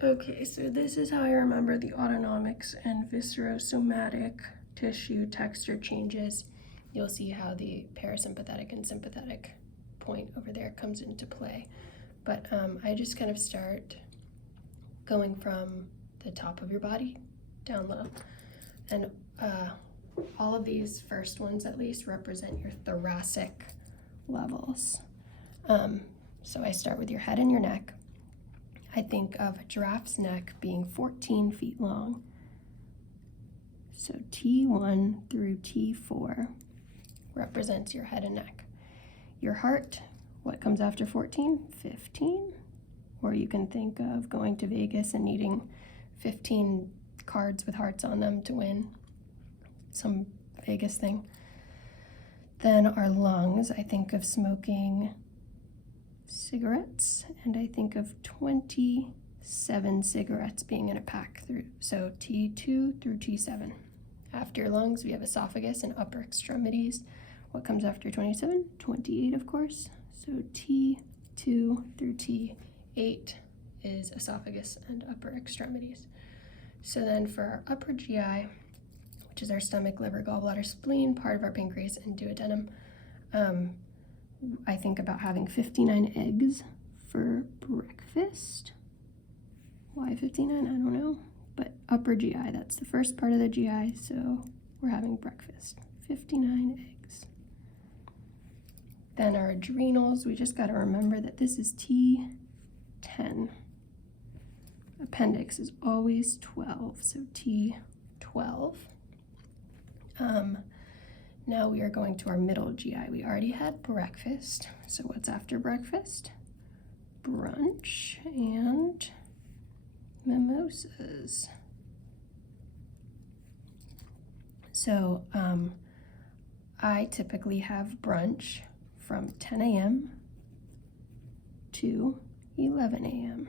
Okay, so this is how I remember the autonomics and viscerosomatic tissue texture changes. You'll see how the parasympathetic and sympathetic point over there comes into play. But I just kind of start going from the top of your body down low. And all of these first ones at least represent your thoracic levels. So I start with your head and your neck. I think of a giraffe's neck being 14 feet long. So T1 through T4 represents your head and neck. Your heart, what comes after 14? 15. Or you can think of going to Vegas and needing 15 cards with hearts on them to win some Vegas thing. Then our lungs, I think of smoking cigarettes, and I think of 27 cigarettes being in a pack through, so T2 through T7. After your lungs, we have esophagus and upper extremities. What comes after 27? 28, of course. So T2 through T8 is esophagus and upper extremities. So then for our upper GI, which is our stomach, liver, gallbladder, spleen, part of our pancreas, and duodenum, I think about having 59 eggs for breakfast. Why 59? I don't know. But upper GI, that's the first part of the GI, so we're having breakfast. 59 eggs. Then our adrenals, we just got to remember that this is T10. Appendix is always 12, so T12. Now we are going to our middle GI. We already had breakfast, so what's after breakfast? Brunch and mimosas. So I typically have brunch from 10 a.m. to 11 a.m.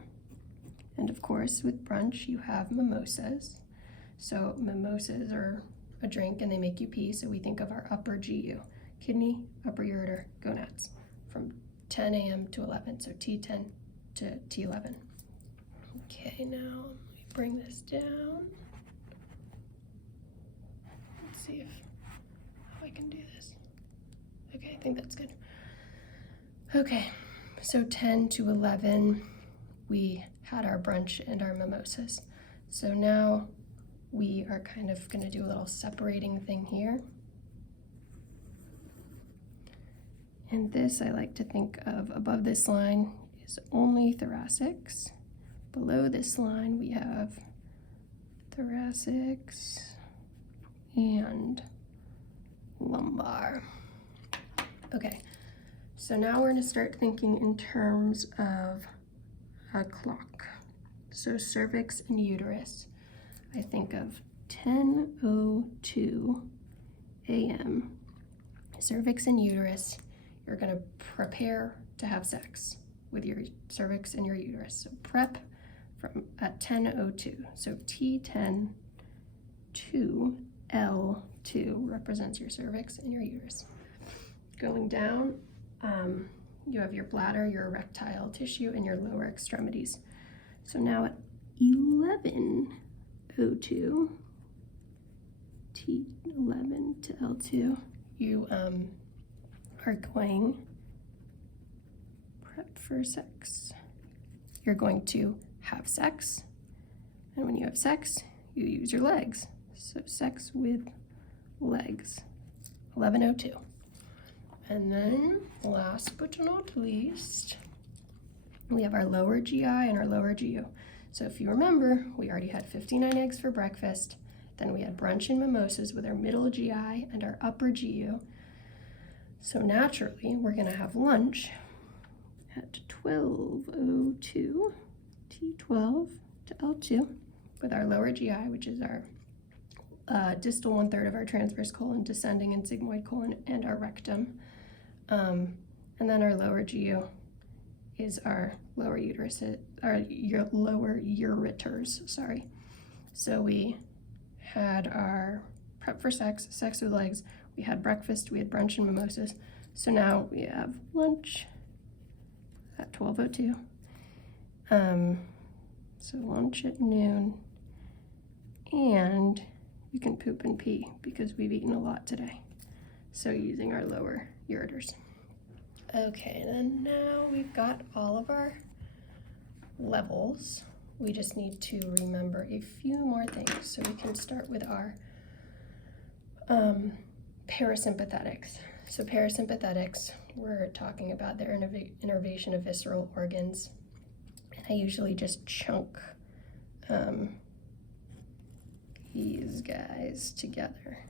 And of course, with brunch, you have mimosas. So mimosas are a drink and they make you pee, so we think of our upper GU, kidney, upper ureter, gonads, from 10 a.m. to 11, so T10 to T11. Okay, now let me bring this down. Let's see how I can do this. Okay, I think that's good. Okay, so 10 to 11, we had our brunch and our mimosas. So now we are kind of going to do a little separating thing here. And this I like to think of above this line is only thoracics. Below this line we have thoracics and lumbar. Okay, so now we're going to start thinking in terms of a clock. So cervix and uterus. I think of 10:02 a.m. Cervix and uterus, you're going to prepare to have sex with your cervix and your uterus. So prep from at 10:02. So T10 to L2 represents your cervix and your uterus. Going down, you have your bladder, your erectile tissue, and your lower extremities. So now at 11:02, T11 to L2, you are going prep for sex. You're going to have sex, and when you have sex, you use your legs. So sex with legs, 11:02. And then last but not least, we have our lower GI and our lower GU. So if you remember, we already had 59 eggs for breakfast, then we had brunch and mimosas with our middle GI and our upper GU. So naturally, we're gonna have lunch at 12:02, T12 to L2, with our lower GI, which is our distal 1/3 of our transverse colon, descending and sigmoid colon, and our rectum. And then our lower GU is our lower uterus, your lower ureters, sorry. So we had our prep for sex, sex with legs, we had breakfast, we had brunch and mimosas. So now we have lunch at 12:02. So lunch at noon, and you can poop and pee because we've eaten a lot today. So using our lower ureters. Okay, then now we've got all of our levels. We just need to remember a few more things. So we can start with our parasympathetics. So parasympathetics, we're talking about their innervation of visceral organs. And I usually just chunk these guys together.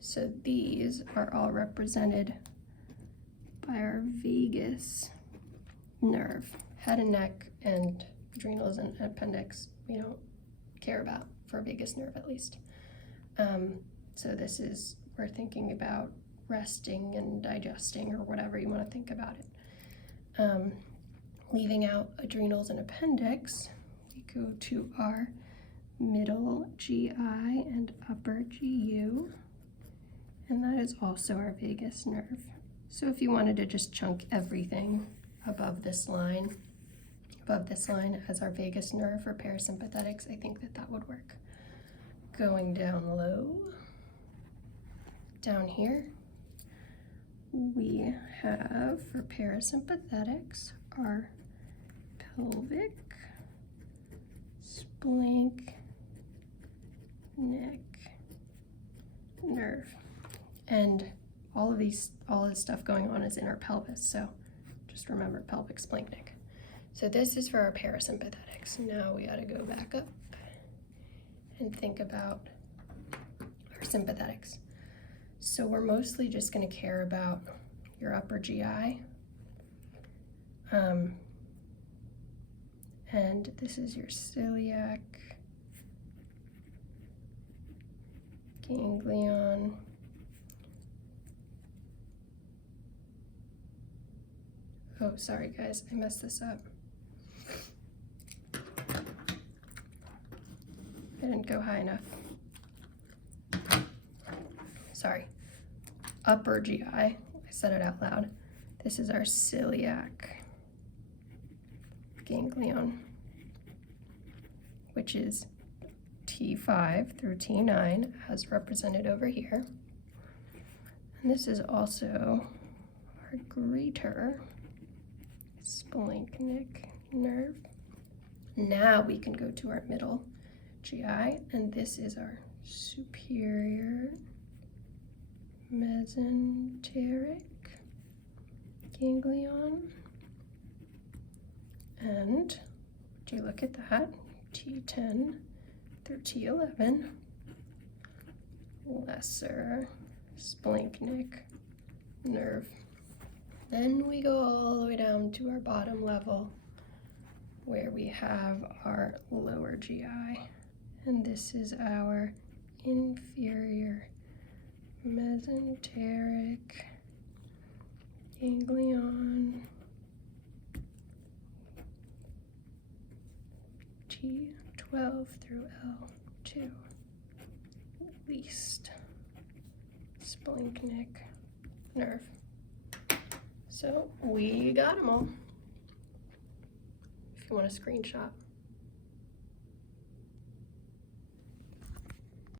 So these are all represented by our vagus nerve, head and neck and adrenals and appendix. We don't care about for vagus nerve at least. So this is, we're thinking about resting and digesting or whatever you want to think about it. Leaving out adrenals and appendix, we go to our middle GI and upper GU, and that is also our vagus nerve. So if you wanted to just chunk everything above this line as our vagus nerve for parasympathetics, I think that would work. Going down low, down here, we have for parasympathetics our pelvic, splank, neck, nerve, and all this stuff going on is in our pelvis, so just remember pelvic, splank, neck. So this is for our parasympathetics. Now we gotta go back up and think about our sympathetics. So we're mostly just gonna care about your upper GI. And this is your celiac, ganglion, oh, sorry guys, I messed this up. I didn't go high enough. Sorry. Upper GI, I said it out loud. This is our celiac ganglion, which is T5 through T9 as represented over here. And this is also our greater splanchnic nerve. Now we can go to our middle GI, and this is our superior mesenteric ganglion. And do you look at that? T10 through T11, lesser splanchnic nerve. Then we go all the way down to our bottom level where we have our lower GI. And this is our inferior mesenteric ganglion, T12 through L2, least splanchnic nerve. So we got them all. If you want a screenshot.